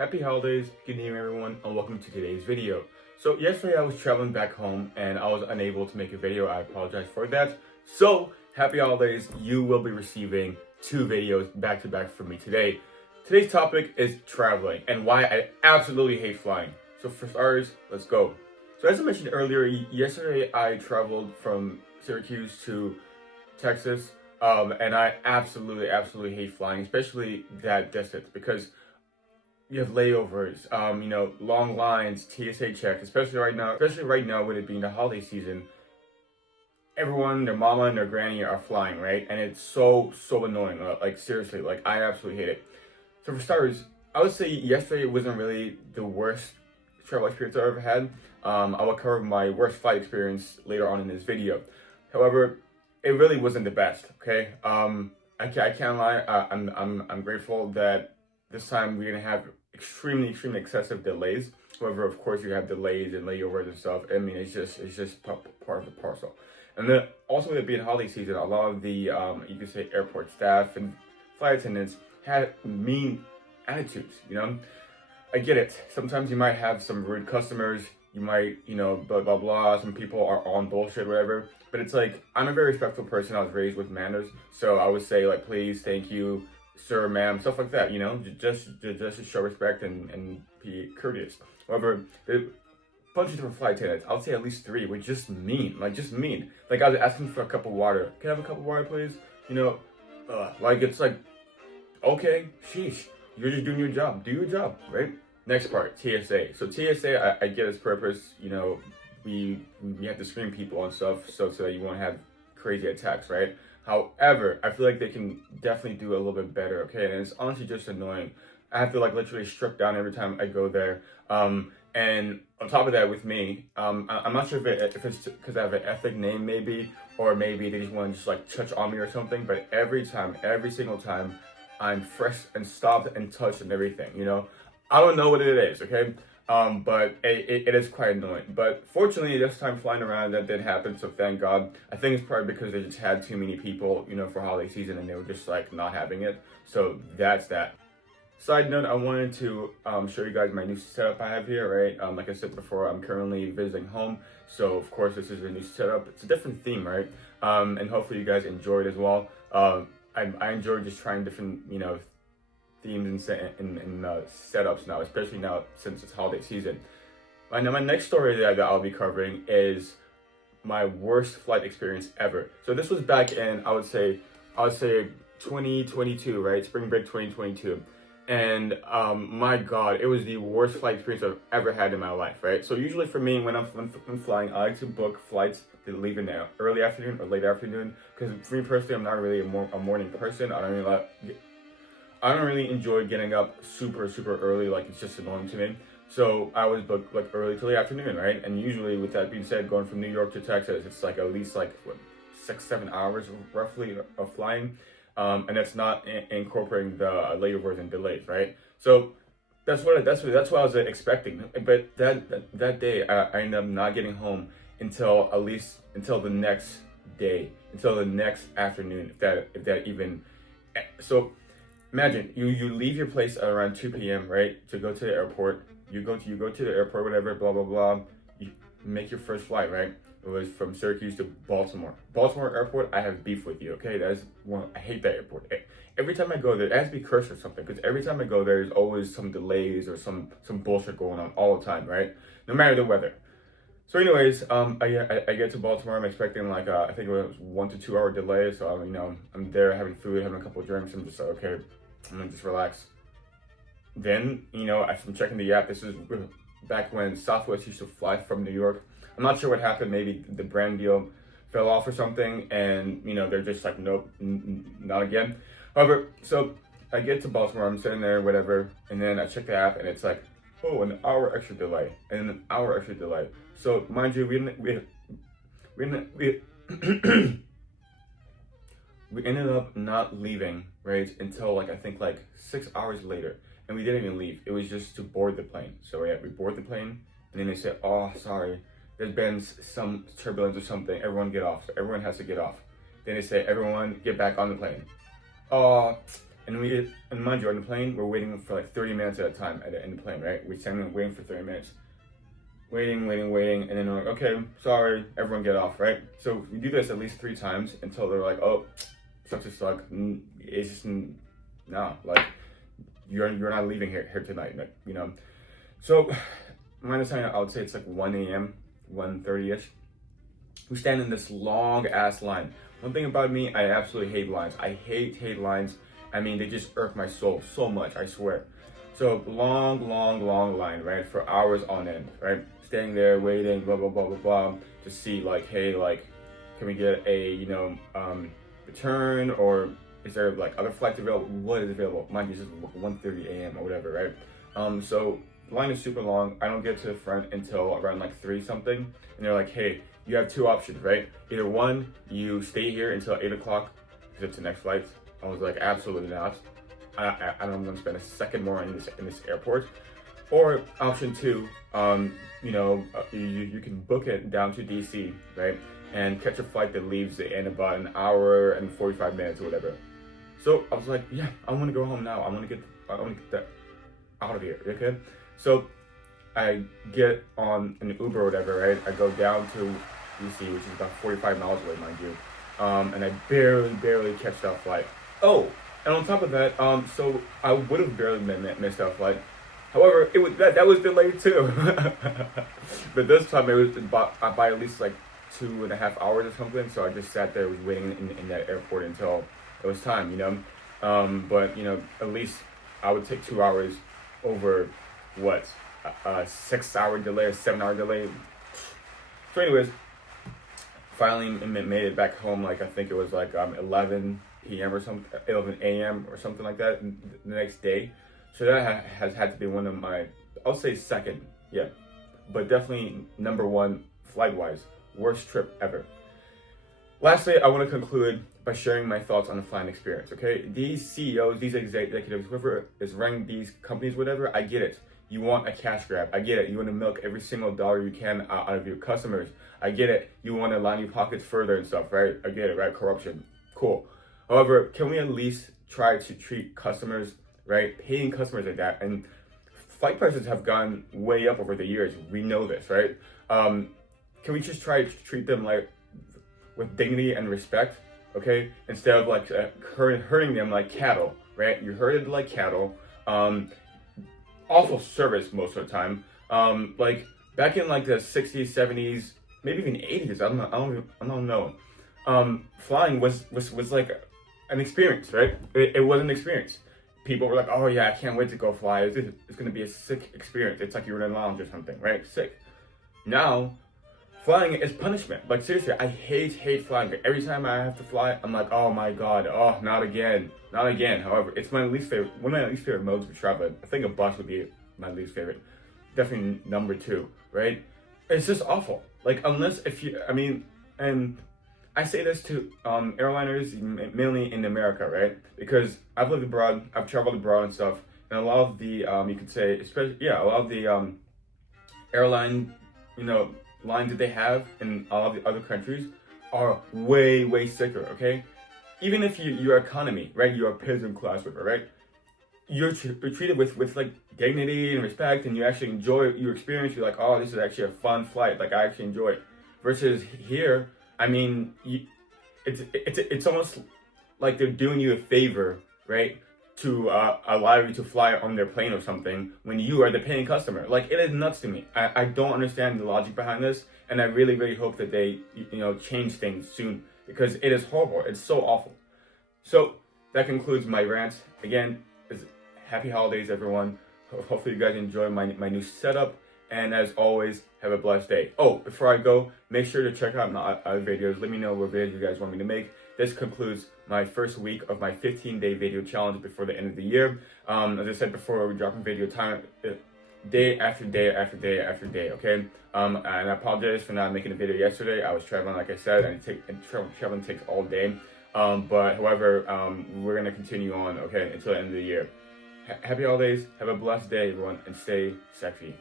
Happy holidays, good evening everyone, and welcome to today's video. So yesterday I was traveling back home and I was unable to make a video. I apologize for that. So happy holidays, you will be receiving 2 videos back to back from me today. Today's topic is traveling and why I absolutely hate flying. So for starters, let's go. So as I mentioned earlier, yesterday I traveled from Syracuse to Texas, and I absolutely hate flying, especially that distance, because you have layovers, long lines, TSA checks, especially right now with it being the holiday season. Everyone, their mama and their granny are flying, right? And it's so annoying. Like seriously, like I absolutely hate it. So for starters, I would say yesterday wasn't really the worst travel experience I've ever had. I will cover my worst flight experience later on in this video. However, it really wasn't the best. Okay, I can't lie. I'm grateful that this time we're gonna have extremely excessive delays. However, of course, you have delays and layovers and stuff. I mean, it's just part of the parcel. And then also with it being holiday season, a lot of the you could say airport staff and flight attendants had mean attitudes. I get it. Sometimes you might have some rude customers. You might, blah blah blah. Some people are on bullshit, whatever. But it's like I'm a very respectful person. I was raised with manners, so I would say like please, thank you, sir, ma'am, stuff like that. Just to show respect and be courteous. However, a bunch of different flight attendants, I'll say at least 3, were just mean. Like I was asking for a cup of water. Can I have a cup of water, please? Like it's like, okay, sheesh, you're just doing your job. Do your job, right? Next part, TSA. So TSA, I get its purpose. We have to screen people and stuff so that you won't have crazy attacks, right? However, I feel like they can definitely do a little bit better, okay? And it's honestly just annoying. I have to like literally strip down every time I go there. And on top of that, with me, I'm not sure if it's because I have an ethnic name maybe, or maybe they just want to just like touch on me or something. But every single time, I'm fresh and stopped and touched and everything. I don't know what it is, okay? But it is quite annoying. But fortunately, this time flying around, that didn't happen, so thank God. I think it's probably because they just had too many people, for holiday season, and they were just like not having it. So that's that. Side note, I wanted to show you guys my new setup I have here, right? Like I said before, I'm currently visiting home, so of course this is a new setup. It's a different theme, right? And hopefully you guys enjoy it as well. I enjoy just trying different, themes and setups now, especially now since it's holiday season. My next story that I'll be covering is my worst flight experience ever. So this was back in I would say 2022, right? Spring break 2022. And my God, it was the worst flight experience I've ever had in my life, right? So usually for me, when I'm flying, I like to book flights that leave in the early afternoon or late afternoon, because for me personally, I'm not really a morning person. I don't really enjoy getting up super early, like it's just annoying to me. So I always book like early to late afternoon, right? And usually with that being said, going from New York to Texas, it's like at least like what, 6-7 hours roughly of flying. And that's not incorporating the layovers and delays, right? So that's what I was expecting. But that day, I ended up not getting home until the next day, until the next afternoon, if that even. So imagine you leave your place at around 2 p.m., right, to go to the airport. You go to the airport, whatever, blah blah blah. You make your first flight, right? It was from Syracuse to Baltimore. Baltimore airport, I have beef with you, okay? That's one. I hate that airport. Every time I go there, it has to be cursed or something, because every time I go there, there's always some delays or some bullshit going on all the time, right? No matter the weather. So anyways, I get to Baltimore. I'm expecting like I think it was 1 to 2 hour delay. So I'm there having food, having a couple of drinks. I'm just like, okay, I'm gonna just relax. Then I'm checking the app. This is back when Southwest used to fly from New York. I'm not sure what happened. Maybe the brand deal fell off or something, and they're just like, nope, not again. However, so I get to Baltimore. I'm sitting there, whatever, and then I check the app, and it's like, oh, an hour extra delay, and an hour extra delay. So mind you, we ended up not leaving, right, until like I think like 6 hours later, and we didn't even leave. It was just to board the plane. So yeah, we board the plane, and then they said, oh, sorry, there's been some turbulence or something. Everyone get off. So everyone has to get off. Then they say, everyone get back on the plane. And and mind you, on the plane, we're waiting for like 30 minutes at a time in the plane, right? We're standing waiting for 30 minutes. Waiting, and then we're like, okay, sorry, everyone get off, right? So we do this at least 3 times until they're like, oh, such a suck. It's just, no, like, you're not leaving here tonight, like, you know. So my understanding, I would say it's like 1 a.m., 1:30ish. We stand in this long ass line. One thing about me, I absolutely hate lines. I hate lines. I mean, they just irk my soul so much, I swear. So long line, right? For hours on end, right? Staying there, waiting, blah, blah, blah, blah, blah, to see like, hey, like, can we get a, you know, return, or is there like other flights available? What is available? Mind you, this is 1:30 a.m. or whatever, right? So the line is super long. I don't get to the front until around like 3 something. And they're like, hey, you have 2 options, right? Either one, you stay here until 8 o'clock because it's the next flight. I was like, absolutely not. I don't want to spend a second more in this airport. Or option 2, you know, you can book it down to DC, right? And catch a flight that leaves in about an hour and 45 minutes or whatever. So I was like, yeah, I want to go home now. I want to get that out of here, okay? So I get on an Uber or whatever, right? I go down to DC, which is about 45 miles away, mind you. And I barely catch that flight. Oh, and on top of that, so I would have barely missed that flight. However, it was that was delayed too. But this time it was by at least like 2.5 hours or something. So I just sat there, was waiting in that airport until it was time, you know. But you know, at least I would take 2 hours over what, a 6-hour delay, a 7-hour delay. So anyways, finally made it back home. Like I think it was like 11 p.m. or something, 11 a.m. or something like that the next day. So that has had to be one of my, I'll say second, yeah, but definitely number 1 flight-wise, worst trip ever. Lastly, I want to conclude by sharing my thoughts on the flying experience, okay? These CEOs, these executives, whoever is running these companies, whatever, I get it. You want a cash grab. I get it. You want to milk every single dollar you can out of your customers. I get it. You want to line your pockets further and stuff, right? I get it, right? Corruption. Cool. However, can we at least try to treat customers, right? Paying customers like that. And flight prices have gone way up over the years. We know this, right? Can we just try to treat them like with dignity and respect, okay? Instead of like hurting them like cattle, right? You're herded like cattle. Awful service most of the time. Like back in like the 60s, 70s, maybe even 80s. I don't know. Flying was like an experience, right? It was an experience. People were like, oh yeah, I can't wait to go fly. It's going to be a sick experience. It's like you're in a lounge or something, right? Sick. Now, flying is punishment. Like seriously, I hate flying. Every time I have to fly, I'm like, oh my god, oh, not again. However, it's my least favorite, one of my least favorite modes of travel. I think a bus would be my least favorite. Definitely number 2, right? It's just awful. Like unless and I say this to airliners, mainly in America, right? Because I've lived abroad, I've traveled abroad and stuff, and a lot of the you could say, especially a lot of the airline, you know, lines that they have in a lot of the other countries are way sicker. Okay, even if you're economy, right? You're a peasant class worker, right? You're treated with like dignity and respect, and you actually enjoy your experience. You're like, oh, this is actually a fun flight. Like I actually enjoy it. Versus here, I mean, it's almost like they're doing you a favor, right? To allow you to fly on their plane or something when you are the paying customer. Like it is nuts to me. I don't understand the logic behind this, and I really hope that they change things soon, because it is horrible. It's so awful. So that concludes my rant. Again, happy holidays, everyone. Hopefully you guys enjoy my new setup. And as always, have a blessed day. Oh, before I go, make sure to check out my other videos. Let me know what videos you guys want me to make. This concludes my first week of my 15-day video challenge before the end of the year. As I said before, we're dropping video time day after day, okay? And I apologize for not making a video yesterday. I was traveling, like I said, and traveling takes all day. But however, we're gonna continue on, okay, until the end of the year. Happy holidays, have a blessed day, everyone, and stay sexy.